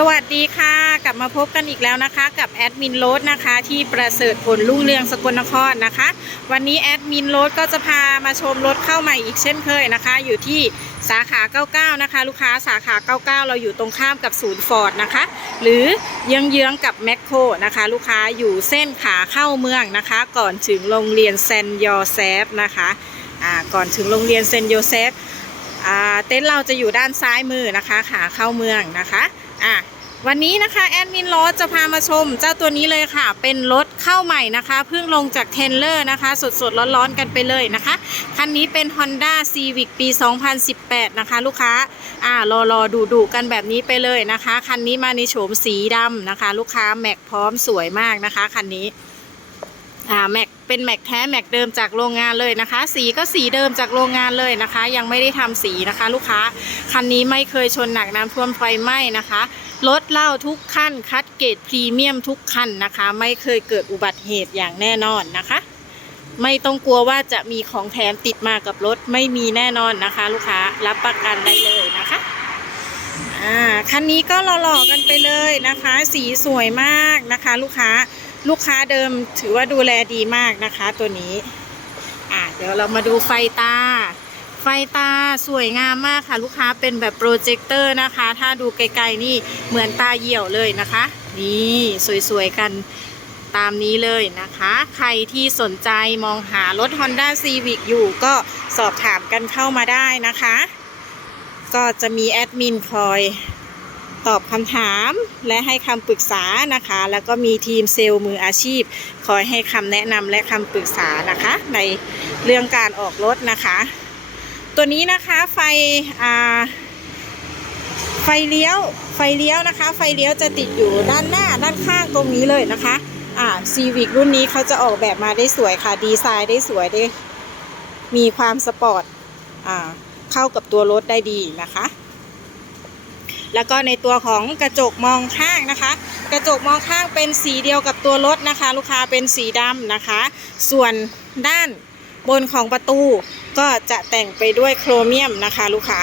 สวัสดีค่ะ กลับมาพบกันอีกแล้วนะคะ กับแอดมินโรสนะคะ ที่ประเสริฐผลรุ่งเรืองสกลนครนะคะ วันนี้แอดมินโรสก็จะพามาชมรถเข้าใหม่อีกเช่นเคยนะคะ อยู่ที่สาขา 99 นะคะ ลูกค้าสาขา 99 เราอยู่ตรงข้ามกับศูนย์ฟอร์ดนะคะ หรือเยื้องๆกับแมคโครนะคะ ลูกค้าอยู่เส้นขาเข้าเมืองนะคะ ก่อนถึงโรงเรียนเซนยอเซฟนะคะอ่าก่อนถึงโรงเรียนเซนโยเซฟเต็นท์เราจะอยู่ด้านซ้ายมือนะคะขาเข้าเมืองนะคะ อะวันนี้นะคะแอดมินรถจะพามาชม เจ้าตัวนี้เลยค่ะ เป็นรถเข้าใหม่นะคะเพิ่งลงจากเทนเลอร์นะคะ สดๆร้อนๆกันไปเลยนะคะ คันนี้เป็น Honda Civic ปี 2018 นะคะ ลูกค้าอ่ารอรอดูดูกันแบบนี้ไปเลยนะคะ คันนี้มาในโฉมสีดำนะคะ ลูกค้าแม็กพร้อมสวยมากนะคะ คันนี้ อ่าแม็กเป็นแม็กแท้แม็กเดิมจากโรงงานเลยนะคะ สีก็สีเดิมจากโรงงานเลยนะคะ ยังไม่ได้ทำสีนะคะ ลูกค้าคันนี้ไม่เคยชนหนักน้ำท่วมไฟไหม้นะคะรถเล่าทุกขั้นคัดเกรดพรีเมียมทุกคันนะคะ ไม่เคยเกิดอุบัติเหตุอย่างแน่นอนนะคะ ไม่ต้องกลัวว่าจะมีของแถมติดมากับรถไม่มีแน่นอนนะคะ ลูกค้ารับประกันได้เลยนะคะอ่าคันนี้ก็หล่อๆกันไปเลยนะคะ สีสวยมากนะคะ ลูกค้า ลูกค้าเดิมถือว่าดูแลดีมากนะคะตัวนี้ อะเดี๋ยวเรามาดูไฟตา ไฟตาสวยงามมากค่ะ ลูกค้าเป็นแบบโปรเจคเตอร์นะคะ ถ้าดูไกลๆนี่เหมือนตาเหี่ยวเลยนะคะ นี่สวยๆกันตามนี้เลยนะคะ ใครที่สนใจมองหารถ Honda Civic อยู่ก็สอบถามกันเข้ามาได้นะคะ ก็จะมีแอดมินคอย ตอบคำถามและให้คำปรึกษานะคะ แล้วก็มีทีมเซลล์มืออาชีพ คอยให้คำแนะนำและคำปรึกษานะคะ ในเรื่องการออกรถนะคะ ตัวนี้นะคะไฟอ่าไฟเลี้ยวไฟเลี้ยวนะคะ ไฟเลี้ยวจะติดอยู่ด้านหน้าด้านข้างตรงนี้เลยนะคะอ่าซีวิกรุ่นนี้เขาจะออกแบบมาได้สวยค่ะ ดีไซน์ได้สวยได้มีความสปอร์ตอ่าเข้ากับตัวรถได้ดีนะคะ แล้วก็ในตัวของกระจกมองข้างนะคะ กระจกมองข้างเป็นสีเดียวกับตัวรถนะคะ ลูกค้าเป็นสีดำนะคะ ส่วนด้านบนของประตูก็จะแต่งไปด้วยโครเมียมนะคะ ลูกค้า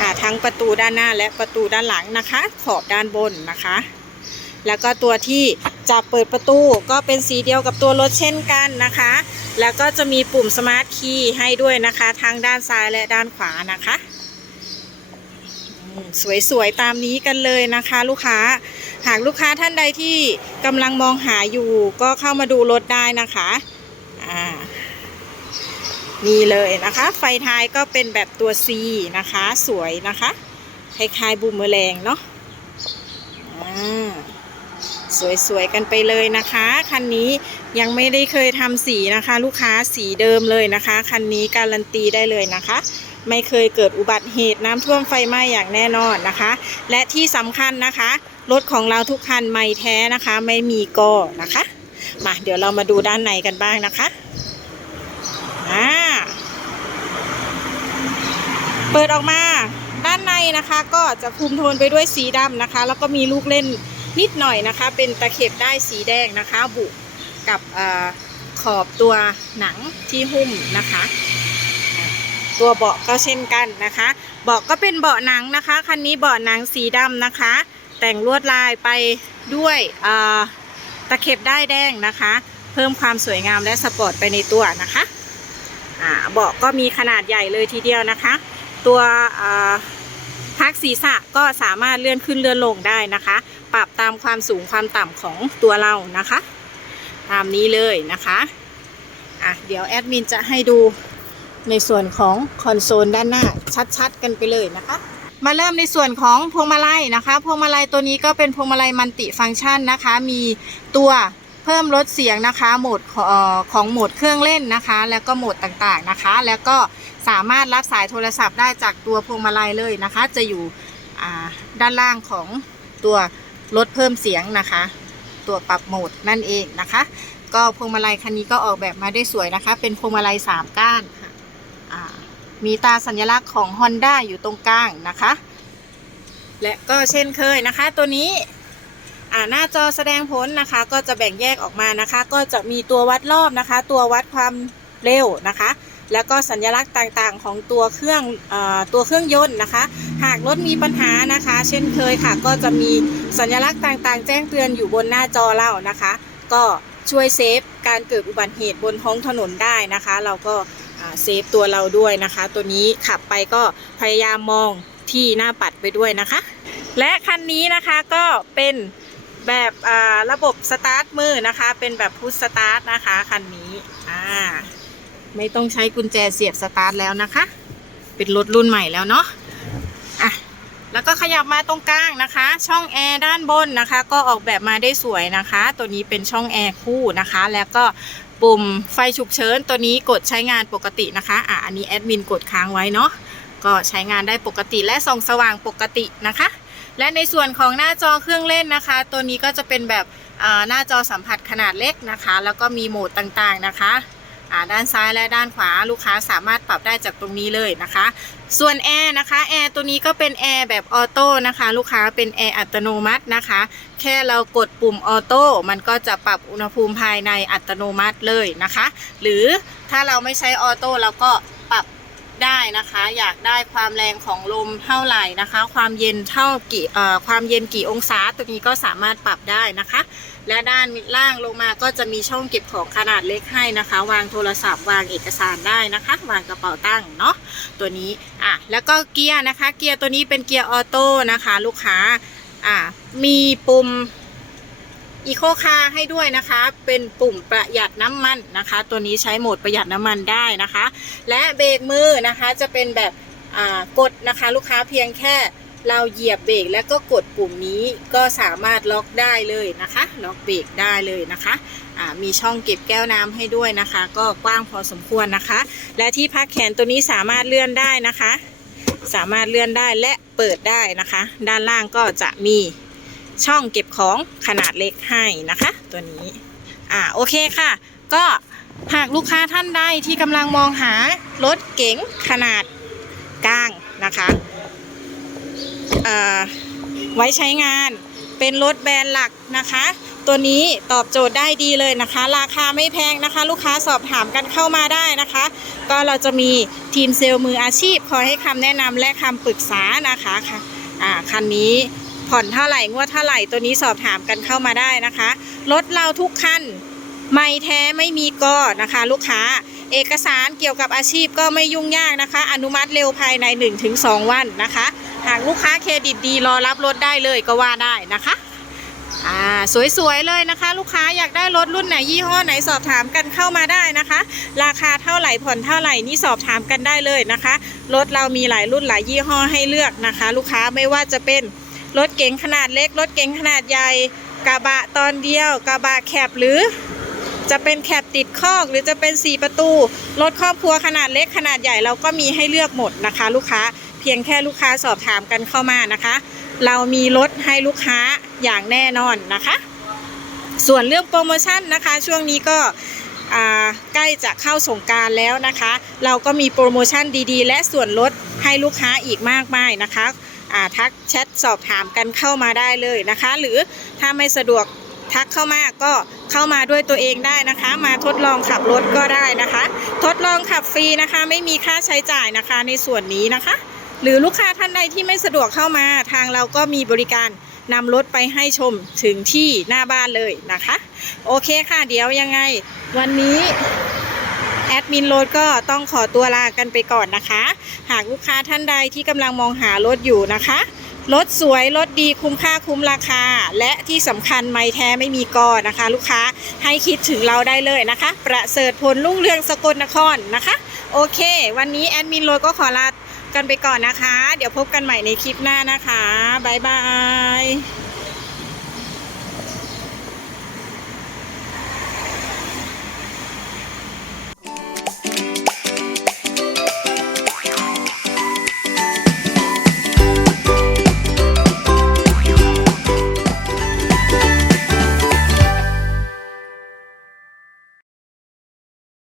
อ่าทั้งประตูด้านหน้าและประตูด้านหลังนะคะ ขอบด้านบนนะคะ แล้วก็ตัวที่จะเปิดประตูก็เป็นสีเดียวกับตัวรถเช่นกันนะคะ แล้วก็จะมีปุ่มสมาร์ทคีย์ให้ด้วยนะคะ ทั้งด้านซ้ายและด้านขวานะคะ สวยๆ ตามนี้กันเลยนะคะ ลูกค้า หากลูกค้าท่านใดที่กำลังมองหาอยู่ก็เข้ามาดูรถได้นะคะอ่านี่เลยนะคะ ไฟท้ายก็เป็นแบบตัว C นะคะ สวยนะคะคล้ายๆบูมเมอแรงเนาะสวยๆกันไปเลยนะคะ คันนี้ยังไม่ได้เคยทำสีนะคะ ลูกค้าสีเดิมเลยนะคะ คันนี้การันตีได้เลยนะคะ ไม่เคยเกิดอุบัติเหตุน้ำท่วมไฟไหม้อย่างแน่นอนนะคะ และที่สำคัญนะคะ รถของเราทุกคันไม่แท้นะคะ ไม่มีก่อนะคะ มาเดี๋ยวเรามาดูด้านในกันบ้างนะคะอ่าเปิดออกมาด้านในนะคะ ก็จะคุมโทนไปด้วยสีดำนะคะ แล้วก็มีลูกเล่นนิดหน่อยนะคะ เป็นตะเข็บได้สีแดงนะคะ บุกับอขอบตัวหนังที่หุ้มนะคะ ตัวเบาะก็เช่นกันนะคะ เบาะก็เป็นเบาะหนังนะคะ คันนี้เบาะหนังสีดำนะคะ แต่งลวดลายไปด้วยตะเข็บได้แดงนะคะ เพิ่มความสวยงามและสปอร์ตไปในตัวนะคะเบาะก็มีขนาดใหญ่เลยทีเดียวนะคะ ตัวพักศีรษะก็สามารถเลื่อนขึ้นเลื่อนลงได้นะคะ ปรับตามความสูงความต่ำของตัวเรานะคะ ตามนี้เลยนะคะอะเดี๋ยวแอดมินจะให้ดู ในส่วนของคอนโซลด้านหน้าชัดๆ กันไปเลยนะคะ มาเริ่มในส่วนของพวงมาลัยนะคะ พวงมาลัยตัวนี้ก็เป็นพวงมาลัยมัลติฟังก์ชันนะคะ มีตัวเพิ่มลดเสียงนะคะโหมดของโหมดเครื่องเล่นนะคะ แล้วก็โหมดต่างๆนะคะ แล้วก็สามารถรับสายโทรศัพท์ได้จากตัวพวงมาลัยเลยนะคะ จะอยู่ด้านล่างของตัวลดเพิ่มเสียงนะคะ ตัวปรับโหมดนั่นเองนะคะ ก็พวงมาลัยคันนี้ก็ออกแบบมาได้สวยนะคะ เป็นพวงมาลัยสามก้าน มีตาสัญลักษณ์ของ Honda อยู่ตรงกลางนะคะ และก็เช่นเคยนะคะตัวนี้หน้าจอแสดงผลนะคะ ก็จะแบ่งแยกออกมานะคะ ก็จะมีตัววัดรอบนะคะ ตัววัดความเร็วนะคะ แล้วก็สัญลักษณ์ต่างๆ ของตัวเครื่องอตัวเครื่องยนต์นะคะ หากรถมีปัญหานะคะ เช่นเคยค่ะ ก็จะมีสัญลักษณ์ต่างๆ แจ้งเตือนอยู่บนหน้าจอเรานะคะ ก็ช่วยเซฟการเกิดอุบัติเหตุบนท้องถนนได้นะคะ เราก็ เซฟตัวเราด้วยนะคะ ตัวนี้ขับไปก็พยายามมองที่หน้าปัดไปด้วยนะคะ และคันนี้นะคะก็เป็นแบบระบบสตาร์ทมือนะคะ เป็นแบบพุชสตาร์ทนะคะคันนี้อ่าไม่ต้องใช้กุญแจเสียบสตาร์ทแล้วนะคะ เป็นรถรุ่นใหม่แล้วเนาะอะแล้วก็ขยับมาตรงกลางนะคะ ช่องแอร์ด้านบนนะคะ ก็ออกแบบมาได้สวยนะคะ ตัวนี้เป็นช่องแอร์คู่นะคะ แล้วก็ ปุ่มไฟฉุกเฉินตัวนี้กดใช้งานปกตินะคะ อะอันนี้แอดมินกดค้างไว้เนาะ ก็ใช้งานได้ปกติและส่องสว่างปกตินะคะ และในส่วนของหน้าจอเครื่องเล่นนะคะ ตัวนี้ก็จะเป็นแบบหน้าจอสัมผัสขนาดเล็กนะคะ แล้วก็มีโหมดต่างๆนะคะ ด้านซ้ายและด้านขวาลูกค้าสามารถปรับได้จากตรงนี้เลยนะคะ ส่วนแอร์นะคะแอร์ตัวนี้ก็เป็นแอร์แบบออโต้นะคะ ลูกค้าเป็นแอร์อัตโนมัตินะคะ แค่เรากดปุ่มออโต้มันก็จะปรับอุณหภูมิภายในอัตโนมัติเลยนะคะ หรือถ้าเราไม่ใช้ออโต้เราก็ปรับได้นะคะ อยากได้ความแรงของลมเท่าไหร่นะคะ ความเย็นเท่ากี่ความเย็นกี่องศาตัวนี้ก็สามารถปรับได้นะคะ และด้านล่างลงมาก็จะมีช่องเก็บของขนาดเล็กให้นะคะ วางโทรศัพท์วางเอกสารได้นะคะ วางกระเป๋าตั้งเนาะตัวนี้อะแล้วก็เกียร์นะคะ เกียร์ตัวนี้เป็นเกียร์ออโต้นะคะ ลูกค้าอะมีปุ่มอีโคคาให้ด้วยนะคะ เป็นปุ่มประหยัดน้ำมันนะคะ ตัวนี้ใช้โหมดประหยัดน้ำมันได้นะคะ และเบรกมือนะคะจะเป็นแบบอ่ากดนะคะ ลูกค้าเพียงแค่ เราเหยียบเบรกแล้วก็กดปุ่มนี้ก็สามารถล็อกได้เลยนะคะ ล็อกเบรกได้เลยนะคะมีช่องเก็บแก้วน้ำให้ด้วยนะคะ ก็กว้างพอสมควรนะคะ และที่พักแขนตัวนี้สามารถเลื่อนได้นะคะ สามารถเลื่อนได้และเปิดได้นะคะ ด้านล่างก็จะมีช่องเก็บของขนาดเล็กให้นะคะ ตัวนี้อ่าโอเคค่ะ ก็หากลูกค้าท่านใดที่กำลังมองหารถเก๋งขนาดกลางนะคะ ไว้ใช้งานเป็นรถแบรนด์หลักนะคะ ตัวนี้ตอบโจทย์ได้ดีเลยนะคะ ราคาไม่แพงนะคะ ลูกค้าสอบถามกันเข้ามาได้นะคะ ก็เราจะมีทีมเซลล์มืออาชีพ คอยให้คำแนะนำและคำปรึกษานะคะค่ะคันนี้ผ่อนเท่าไหร่งวดเท่าไหร่ตัวนี้สอบถามกันเข้ามาได้นะคะ รถเราทุกคัน ไม่แท้ไม่มีก็นะคะ ลูกค้า เอกสารเกี่ยวกับอาชีพก็ไม่ยุ่งยากนะคะ อนุมัติเร็วภายใน 1-2 วันนะคะ หากลูกค้าเครดิตดีรอรับรถได้เลยก็ว่าได้นะคะอ่าสวยๆเลยนะคะ ลูกค้าอยากได้รถรุ่นไหนยี่ห้อไหนสอบถามกันเข้ามาได้นะคะ ราคาเท่าไหร่ผ่อนเท่าไหร่นี่สอบถามกันได้เลยนะคะรถเรามีหลายรุ่นหลายยี่ห้อให้เลือกนะคะ ลูกค้าไม่ว่าจะเป็นรถเก๋งขนาดเล็กรถเก๋งขนาดใหญ่กระบะตอนเดียวกระบะแคบหรือ จะเป็นแคบติดคอกหรือจะเป็น 4 ประตู รถครอบครัวขนาดเล็กขนาดใหญ่เราก็มีให้เลือกหมดนะคะ ลูกค้าเพียงแค่ลูกค้าสอบถามกันเข้ามานะคะ เรามีรถให้ลูกค้าอย่างแน่นอนนะคะ ส่วนเรื่องโปรโมชั่นนะคะ ช่วงนี้ก็ใกล้จะเข้าสงการแล้วนะคะ เราก็มีโปรโมชั่นดีๆ และส่วนลดให้ลูกค้าอีกมากมายนะคะทักแชทสอบถามกันเข้ามาได้เลยนะคะ หรือถ้าไม่สะดวก ทักเข้ามาก็เข้ามาด้วยตัวเองได้นะคะ มาทดลองขับรถก็ได้นะคะ ทดลองขับฟรีนะคะ ไม่มีค่าใช้จ่ายนะคะในส่วนนี้นะคะ หรือลูกค้าท่านใดที่ไม่สะดวกเข้ามาทางเราก็มีบริการนำรถไปให้ชมถึงที่หน้าบ้านเลยนะคะ โอเคค่ะเดี๋ยวยังไง วันนี้แอดมินรถก็ต้องขอตัวลากันไปก่อนนะคะ หากลูกค้าท่านใดที่กำลังมองหารถอยู่นะคะ รถสวยรถดีคุ้มค่าคุ้มราคา และที่สำคัญไม่แท้ไม่มีกอนะคะ ลูกค้าให้คิดถึงเราได้เลยนะคะ ประเสริฐผลลุ่งเรืองสกลนครนะคะ โอเค วันนี้แอดมินรถก็ขอลากันไปก่อนนะคะ เดี๋ยวพบกันใหม่ในคลิปหน้านะคะ บ๊ายบาย